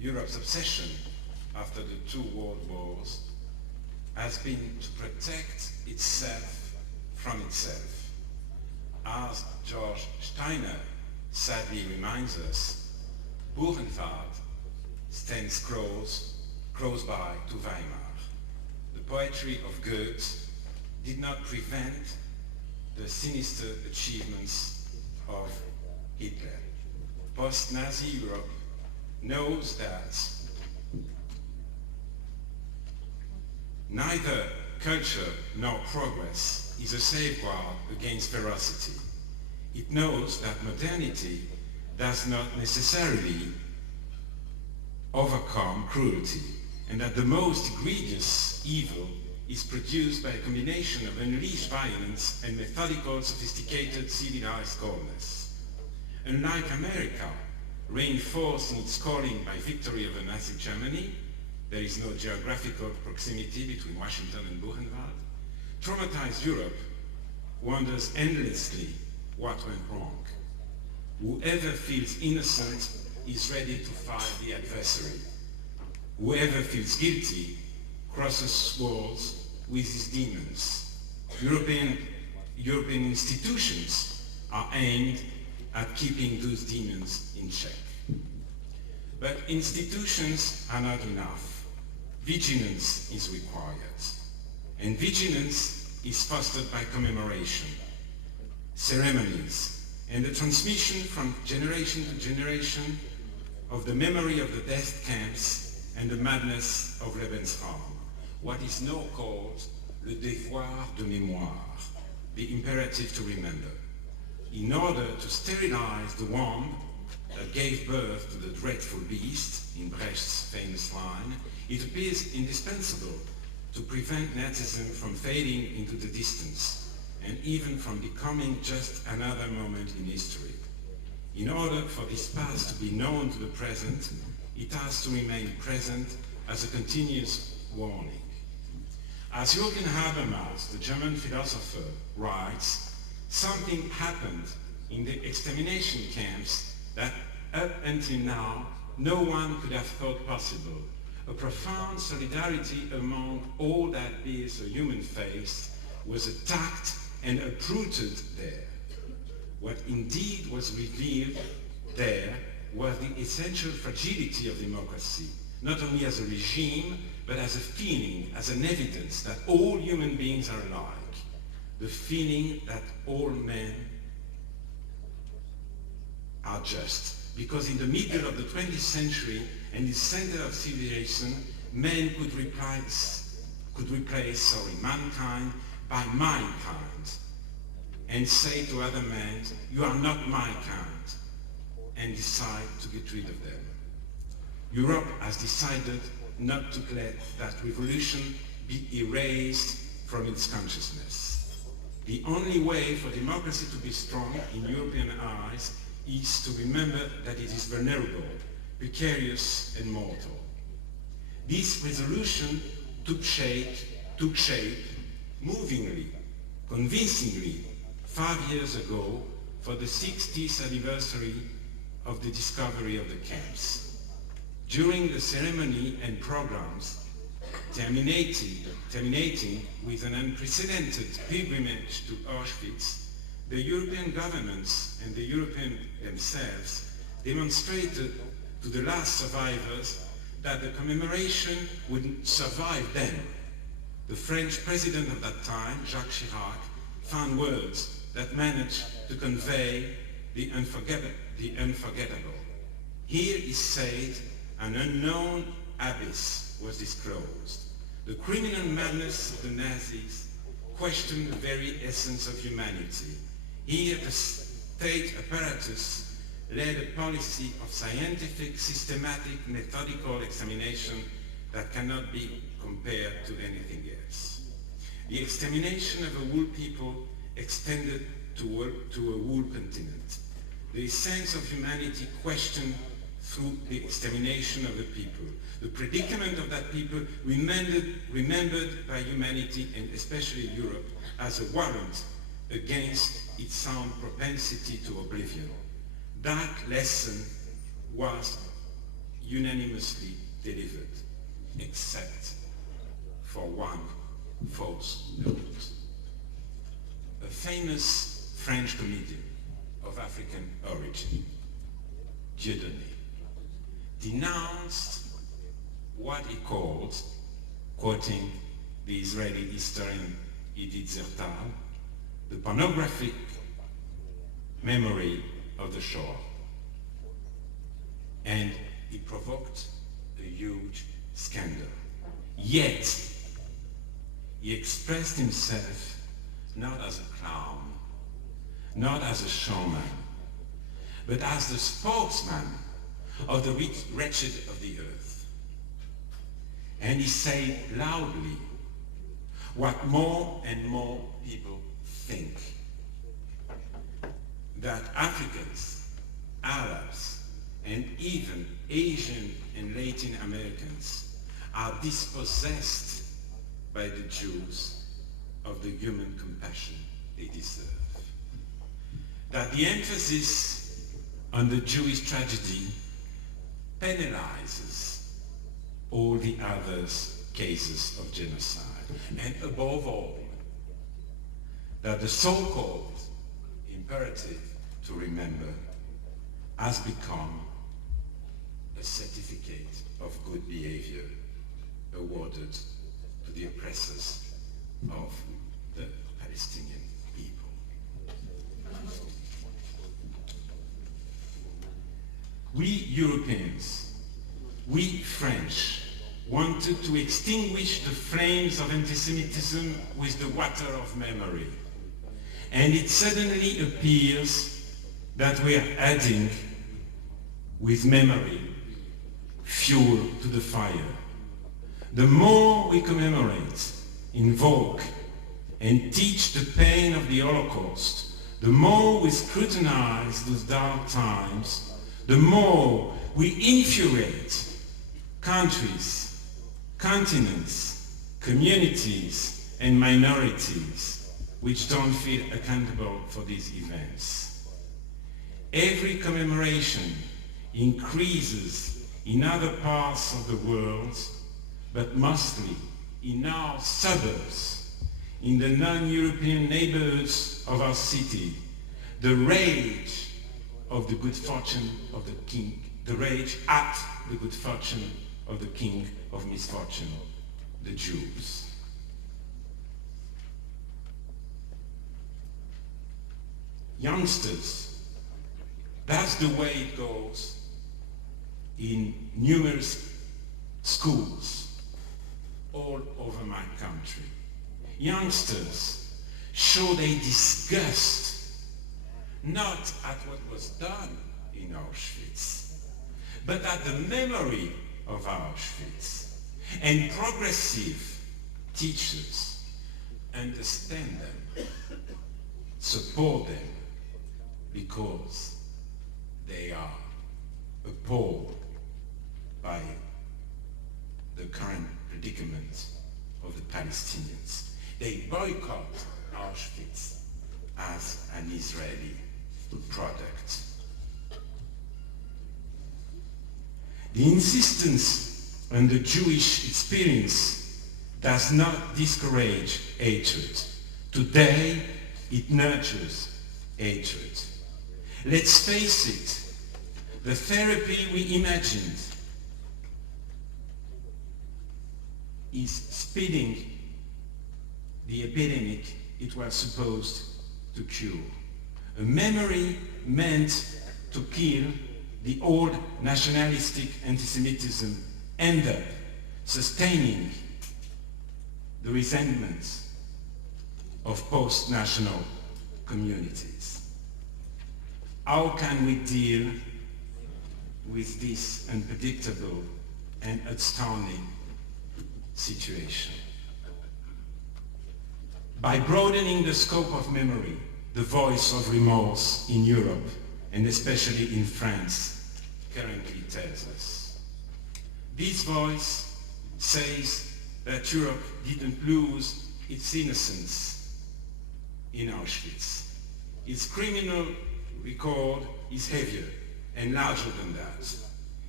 Europe's obsession after the two world wars has been to protect itself from itself. As George Steiner sadly reminds us, Buchenwald stands close by to Weimar. The poetry of Goethe did not prevent the sinister achievements of Hitler. Post-Nazi Europe knows that neither culture nor progress is a safeguard against ferocity. It knows that modernity does not necessarily overcome cruelty, and that the most egregious evil is produced by a combination of unleashed violence and methodical, sophisticated, civilized coldness. Unlike America, reinforced in its calling by victory over Nazi Germany, there is no geographical proximity between Washington and Buchenwald. Traumatized Europe wonders endlessly what went wrong. Whoever feels innocent is ready to fight the adversary. Whoever feels guilty crosses walls with his demons. European institutions are aimed at keeping those demons in check. But institutions are not enough. Vigilance is required. And vigilance is fostered by commemoration, ceremonies, and the transmission from generation to generation of the memory of the death camps and the madness of Lebensraum, what is now called le devoir de mémoire, the imperative to remember, in order to sterilize the womb that gave birth to the dreadful beast, in Brecht's famous line. It appears indispensable to prevent Nazism from fading into the distance, and even from becoming just another moment in history. In order for this past to be known to the present, it has to remain present as a continuous warning. As Jürgen Habermas, the German philosopher, writes, something happened in the extermination camps that up until now no one could have thought possible. A profound solidarity among all that bears a human face was attacked and uprooted there. What indeed was revealed there was the essential fragility of democracy, not only as a regime, but as a feeling, as an evidence that all human beings are alike. The feeling that all men are just. Because in the middle of the 20th century and in the center of civilization, men could replace mankind by mankind, and say to other men, you are not my kind, and decide to get rid of them. Europe has decided not to let that revolution be erased from its consciousness. The only way for democracy to be strong in European eyes is to remember that it is vulnerable, precarious, and mortal. This resolution took shape movingly, convincingly, 5 years ago for the 60th anniversary of the discovery of the camps. During the ceremony and programs, terminating with an unprecedented pilgrimage to Auschwitz, the European governments and the Europeans themselves demonstrated to the last survivors that the commemoration would survive them. The French president of that time, Jacques Chirac, found words that managed to convey the unforgettable. Here is said, an unknown abyss was disclosed. The criminal madness of the Nazis questioned the very essence of humanity. Here the state apparatus led a policy of scientific, systematic, methodical extermination that cannot be compared to anything else. The extermination of a whole people extended to a whole continent. The essence of humanity questioned through the extermination of the people. The predicament of that people remembered by humanity, and especially Europe, as a warrant against its sound propensity to oblivion. That lesson was unanimously delivered, except for one false note. A famous French comedian of African origin, Dieudonné, denounced what he called, quoting the Israeli historian Edith Zertal, the pornographic memory of the Shoah. And he provoked a huge scandal. Yet, he expressed himself not as a clown, not as a showman, but as the spokesman of the wretched of the earth. And he said loudly what more and more people think, that Africans, Arabs, and even Asian and Latin Americans are dispossessed by the Jews of the human compassion they deserve. That the emphasis on the Jewish tragedy penalizes all the other cases of genocide. And above all, that the so-called imperative to remember has become a certificate of good behavior awarded to the oppressors of the Palestinian people. We Europeans, we French, wanted to extinguish the flames of anti-Semitism with the water of memory. And it suddenly appears that we are adding, with memory, fuel to the fire. The more we commemorate, invoke, and teach the pain of the Holocaust, the more we scrutinize those dark times, the more we infuriate countries, continents, communities, and minorities which don't feel accountable for these events. Every commemoration increases in other parts of the world, but mostly in our suburbs, in the non-European neighborhoods of our city, the rage of the good fortune of the king, the rage at the good fortune of the king of misfortune, the Jews. Youngsters, that's the way it goes in numerous schools all over my country. Youngsters show their disgust not at what was done in Auschwitz, but at the memory of Auschwitz. And progressive teachers understand them, support them, because they are appalled by the current predicament of the Palestinians. They boycott Auschwitz as an Israeli product. The insistence on the Jewish experience does not discourage hatred. Today, it nurtures hatred. Let's face it, the therapy we imagined is speeding the epidemic it was supposed to cure. A memory meant to kill the old nationalistic anti-Semitism end up sustaining the resentment of post-national communities. How can we deal with this unpredictable and astounding situation? By broadening the scope of memory, the voice of remorse in Europe, and especially in France, currently tells us. This voice says that Europe didn't lose its innocence in Auschwitz. Its criminal record is heavier and larger than that.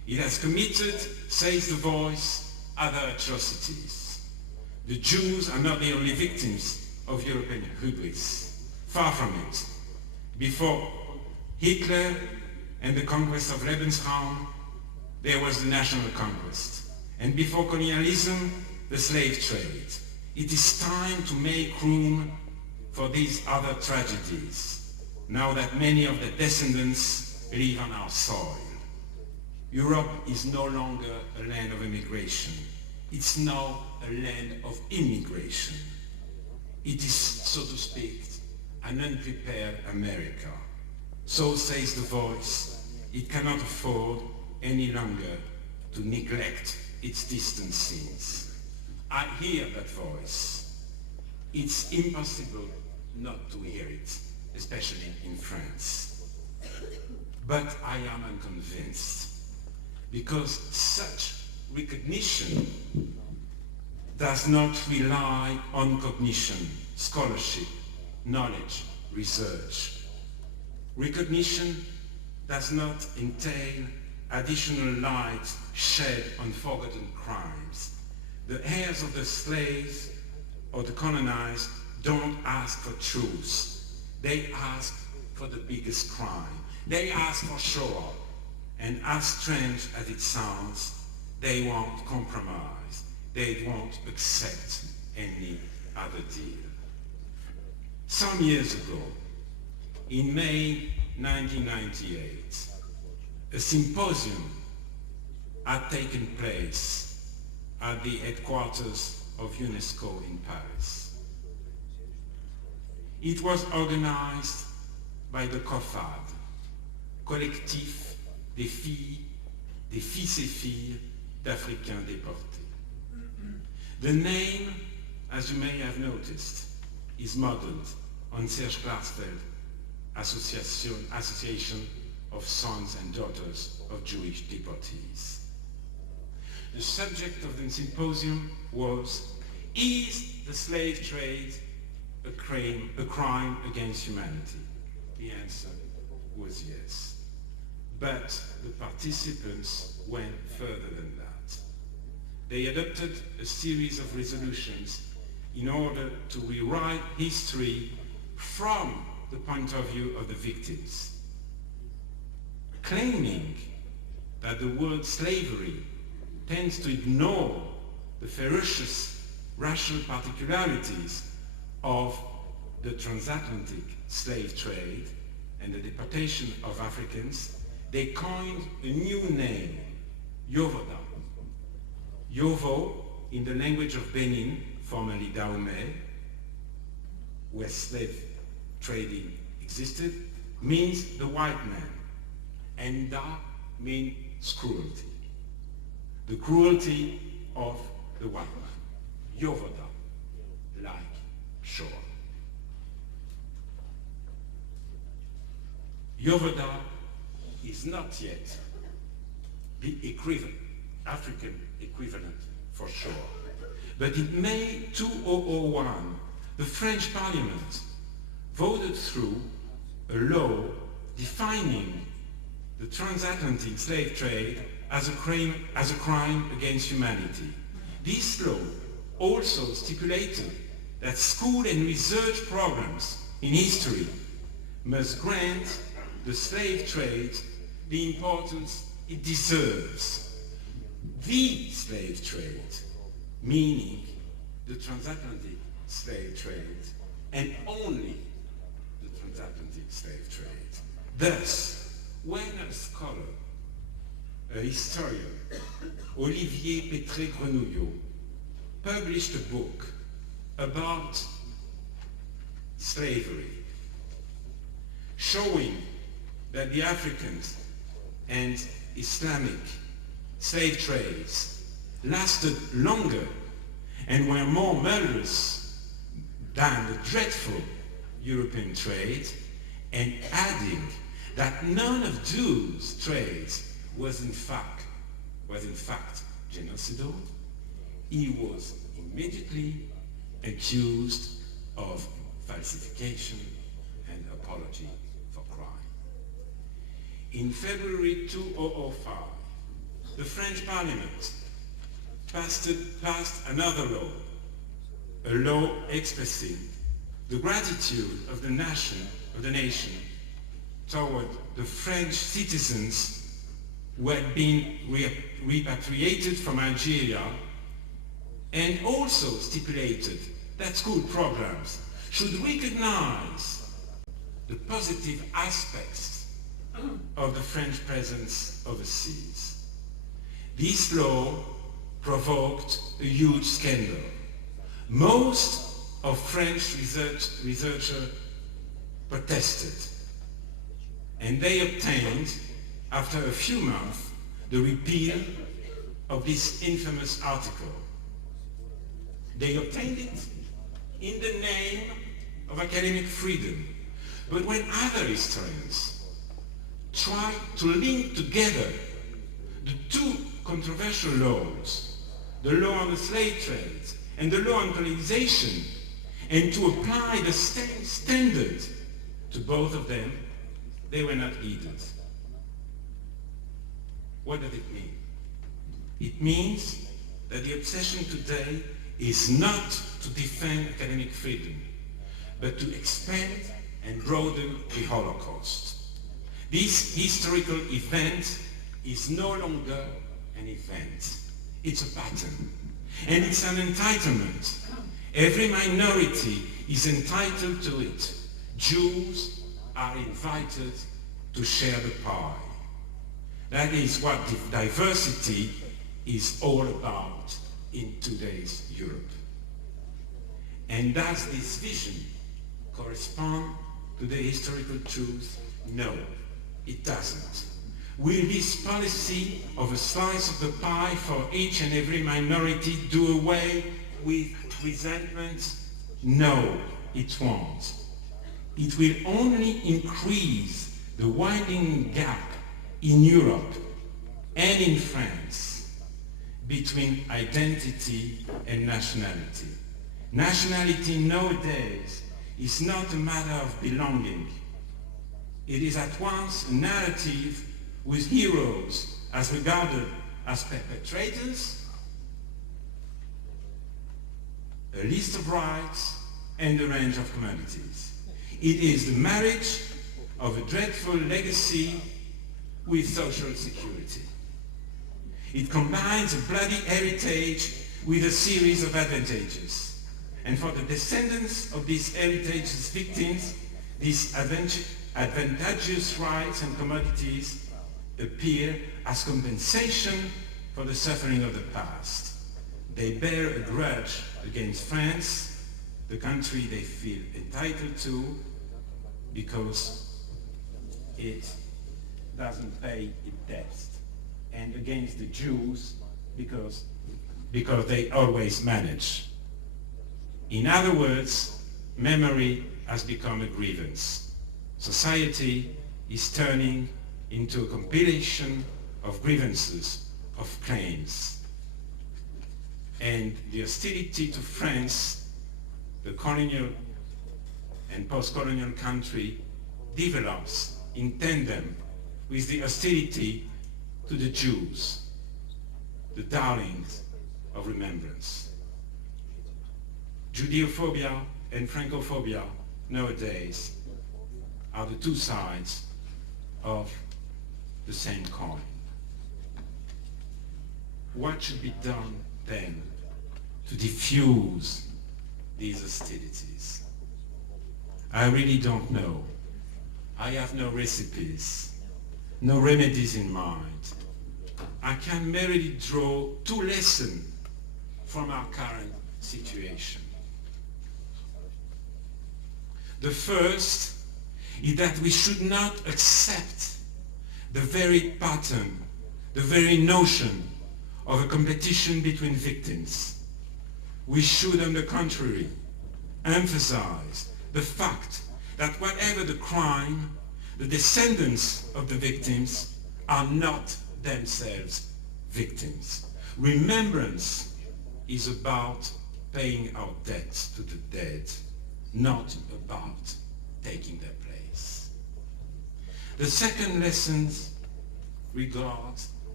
It has committed, says the voice, other atrocities. The Jews are not the only victims of European hubris. Far from it. Before Hitler and the conquest of Lebensraum, there was the national conquest. And before colonialism, the slave trade. It is time to make room for these other tragedies, now that many of the descendants live on our soil. Europe is no longer a land of immigration. It's now a land of immigration. It is, so to speak, an unprepared America. So says the voice, it cannot afford any longer to neglect its distant sins. I hear that voice. It's impossible not to hear it, especially in France. But I am unconvinced, because such recognition does not rely on cognition, scholarship, knowledge, research. Recognition does not entail additional light shed on forgotten crimes. The heirs of the slaves or the colonized don't ask for truth. They ask for the biggest crime. They ask for Shoah. And as strange as it sounds, they won't compromise. They won't accept any other deal. Some years ago, in May 1998, a symposium had taken place at the headquarters of UNESCO in Paris. It was organized by the COFAD, Collectif des fils et filles d'Africains déportés. The name, as you may have noticed, is modeled on Serge Klarsfeld Association of Sons and Daughters of Jewish Deportees. The subject of the symposium was, is the slave trade a crime against humanity? The answer was yes. But the participants went further than that. They adopted a series of resolutions in order to rewrite history from the point of view of the victims, claiming that the word slavery tends to ignore the ferocious racial particularities of the transatlantic slave trade and the deportation of Africans. They coined a new name, Yovoda. Yovo, in the language of Benin, formerly Dahomey, where slave trading existed, means the white man, and Da means cruelty. The cruelty of the white man. Yovoda, like Shoah. Yovoda is not yet the African equivalent for Shoah. But in May 2001, the French Parliament voted through a law defining the transatlantic slave trade as a crime against humanity. This law also stipulated that school and research programs in history must grant the slave trade the importance it deserves. The slave trade, meaning the transatlantic slave trade, and only the transatlantic slave trade. Thus, when a scholar, a historian, Olivier Pétré-Grenouillot, published a book about slavery, showing that the Africans and Islamic slave trades lasted longer and were more murderous than the dreadful European trade, and adding that none of those trades was in fact genocidal, he was immediately accused of falsification and apology for crime. In February 2005, the French Parliament passed another law, a law expressing the gratitude of the nation toward the French citizens who had been repatriated from Algeria, and also stipulated that school programs should recognize the positive aspects of the French presence overseas. This law provoked a huge scandal. Most of French researchers protested, and they obtained, after a few months, the repeal of this infamous article. They obtained it in the name of academic freedom. But when other historians try to link together the two controversial laws, the law on the slave trade and the law on colonization, and to apply the same standard to both of them, they were not heeded. What does it mean? It means that the obsession today is not to defend academic freedom, but to expand and broaden the Holocaust. This historical event is no longer an event. It's a pattern. And it's an entitlement. Every minority is entitled to it. Jews are invited to share the pie. That is what diversity is all about in today's Europe. And does this vision correspond to the historical truth? No, it doesn't. Will this policy of a slice of the pie for each and every minority do away with resentment? No, it won't. It will only increase the widening gap in Europe and in France between identity and nationality. Nationality nowadays is not a matter of belonging. It is at once a narrative with heroes as regarded as perpetrators, a list of rights, and a range of commodities. It is the marriage of a dreadful legacy with social security. It combines a bloody heritage with a series of advantages. And for the descendants of these heritage's victims, these advantageous rights and commodities appear as compensation for the suffering of the past. They bear a grudge against France, the country they feel entitled to, because it doesn't pay its debts, and against the Jews because they always manage. In other words, memory has become a grievance. Society is turning into a compilation of grievances, of claims. And the hostility to France, the colonial and post-colonial country, develops in tandem with the hostility to the Jews, the darlings of remembrance. Judeophobia and Francophobia nowadays are the two sides of the same coin. What should be done then to diffuse these hostilities? I really don't know. I have no recipes, no remedies in mind. I can merely draw two lessons from our current situation. The first is that we should not accept the very pattern, the very notion of a competition between victims. We should, on the contrary, emphasize the fact that whatever the crime, the descendants of the victims are not themselves victims. Remembrance is about paying our debts to the dead, not about taking their place. The second lesson regards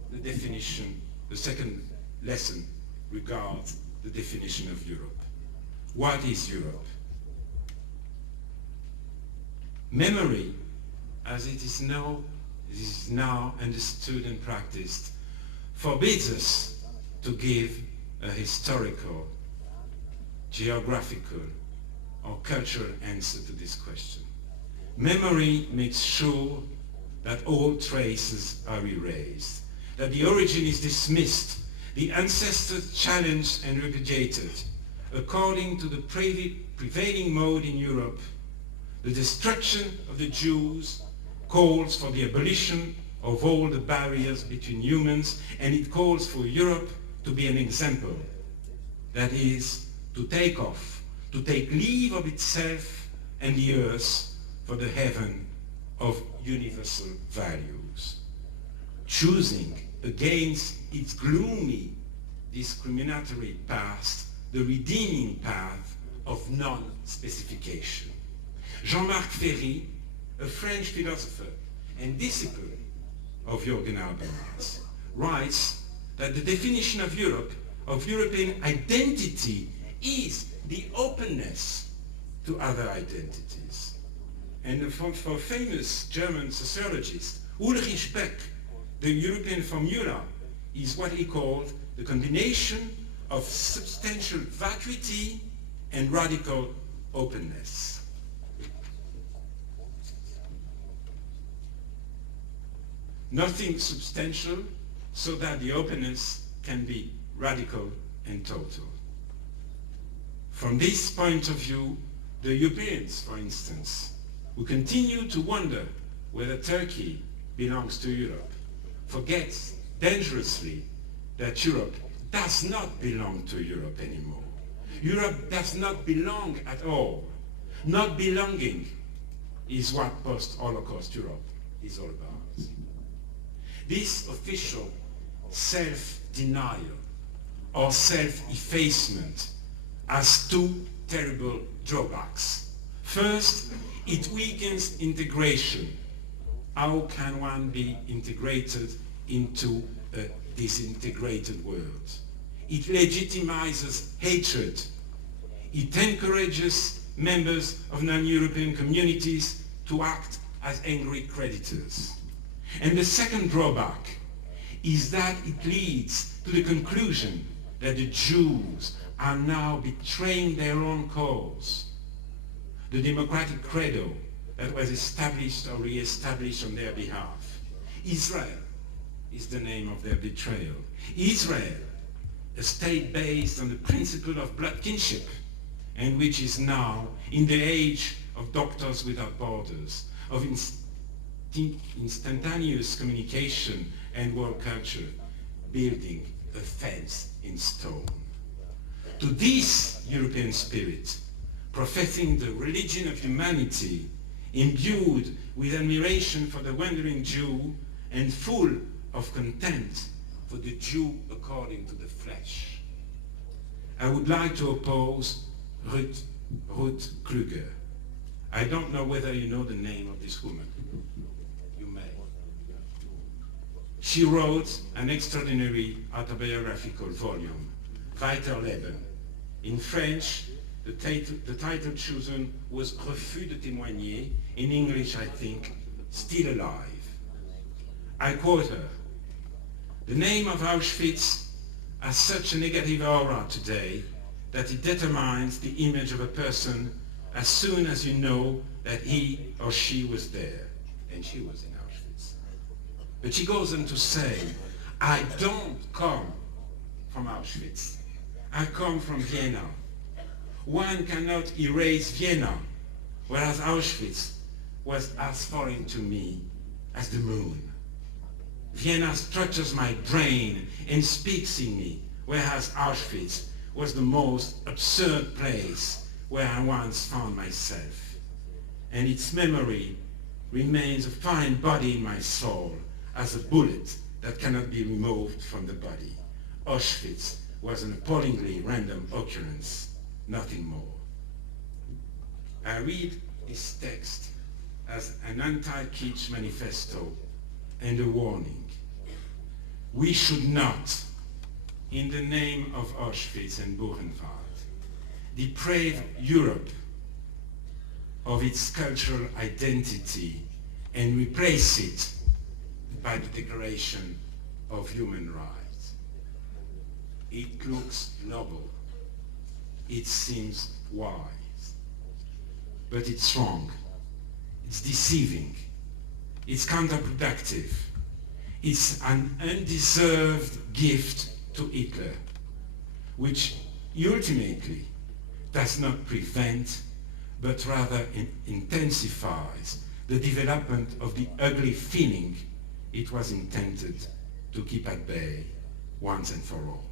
the definition, the second lesson regards the definition of Europe. What is Europe? Memory, as it is now understood and practiced, forbids us to give a historical, geographical, or cultural answer to this question. Memory makes sure that all traces are erased, that the origin is dismissed, the ancestors challenged and repudiated. According to the prevailing mode in Europe, the destruction of the Jews calls for the abolition of all the barriers between humans, and it calls for Europe to be an example. That is, to take off, to take leave of itself and the earth for the heaven of universal values, choosing against its gloomy, discriminatory past, the redeeming path of non-specification. Jean-Marc Ferry, a French philosopher and disciple of Jürgen Habermas, writes that the definition of Europe, of European identity, is the openness to other identities. And for famous German sociologist Ulrich Beck, the European formula is what he called the combination of substantial vacuity and radical openness. Nothing substantial, so that the openness can be radical and total. From this point of view, the Europeans, for instance, who continue to wonder whether Turkey belongs to Europe, forgets dangerously that Europe does not belong to Europe anymore. Europe does not belong at all. Not belonging is what post-Holocaust Europe is all about. This official self-denial or self-effacement has two terrible drawbacks. First, it weakens integration. How can one be integrated into a disintegrated world? It legitimizes hatred. It encourages members of non-European communities to act as angry creditors. And the second drawback is that it leads to the conclusion that the Jews are now betraying their own cause, the democratic credo that was established or re-established on their behalf. Israel is the name of their betrayal. Israel, a state based on the principle of blood kinship, and which is now, in the age of Doctors Without Borders, of instantaneous communication and world culture, building a fence in stone. To this European spirit, professing the religion of humanity, imbued with admiration for the wandering Jew and full of contempt for the Jew according to the flesh, I would like to oppose Ruth Kluger. I don't know whether you know the name of this woman. You may. She wrote an extraordinary autobiographical volume, Weiterleben. In French, the title chosen was Refus de témoigner. In English, I think, Still Alive. I quote her: "The name of Auschwitz has such a negative aura today that it determines the image of a person as soon as you know that he or she was there." And she was in Auschwitz. But she goes on to say, "I don't come from Auschwitz. I come from Vienna. One cannot erase Vienna, whereas Auschwitz was as foreign to me as the moon. Vienna structures my brain and speaks in me, whereas Auschwitz was the most absurd place where I once found myself. And its memory remains a fine body in my soul, as a bullet that cannot be removed from the body. Auschwitz was an appallingly random occurrence, nothing more." I read this text as an anti-kitsch manifesto and a warning. We should not, in the name of Auschwitz and Buchenwald, deprive Europe of its cultural identity and replace it by the Declaration of Human Rights. It looks noble. It seems wise. But it's wrong. It's deceiving. It's counterproductive. It's an undeserved gift to Hitler, which ultimately does not prevent, but rather intensifies the development of the ugly feeling it was intended to keep at bay once and for all.